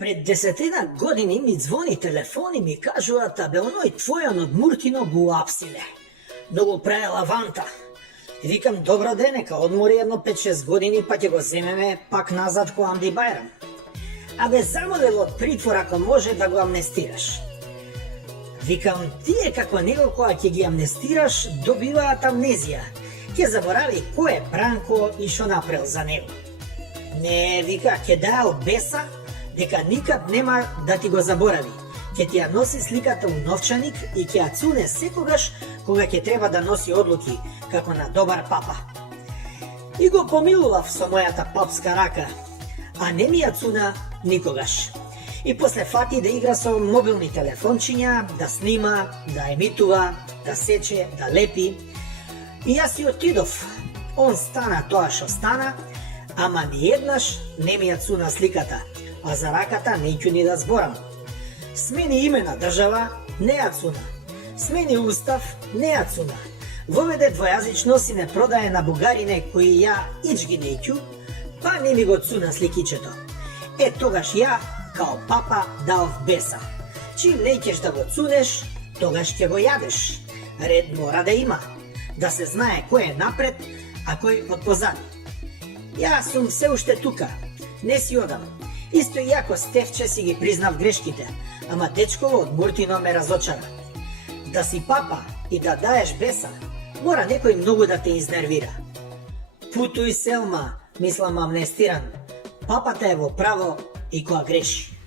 Пред 10 години ми звони телефон и ми кажуваат, абе оној твојан од Муртино го апсиле. Многу праела ванта. Викам, добро ден, нека одмори едно 5-6 години, па ќе го земеме пак назад ко Амди Бајрам. Абе замолел од притвор ако може да го амнестираш. Викам, тие како него кога ќе ги амнестираш, добиваат амнезија. Ќе заборави кој е Бранко и шо направил за него. Не, вика, ќе дае од беса, дека никад нема да ти го заборави. Ќе ти ја носи сликата у новчаник и ќе ја цуне секогаш кога ќе треба да носи одлуки, како на добар папа. И го помилував со мојата папска рака, а не ми ја цуна никогаш. И после фати да игра со мобилни телефончиња, да снима, да емитува, да сече, да лепи. И јас си отидов. Он стана тоа што стана, ама ни еднаш не ми ја цуна сликата, а за раката неќу ни да зборам. Смени име на држава, не ја цуна. Смени устав, не ја цуна. Воведе двојазичност и не продае на бугарине кои ја ич ги неќу, па не ми го цуна сликичето. Е, тогаш ја, као папа, даов беса. Чим неќеш да го цунеш, тогаш ќе го јадеш. Ред мора да има. Да се знае кој е напред, а кој од позади. Јас сум се уште тука, не си одам. Исто и ако Стефче си ги признав грешките, ама дечково од Муртино ме разочара. Да си папа и да даеш беса, мора некој многу да те изнервира. Путуј Селма, мислам амнестиран. Папата е во право и која греши.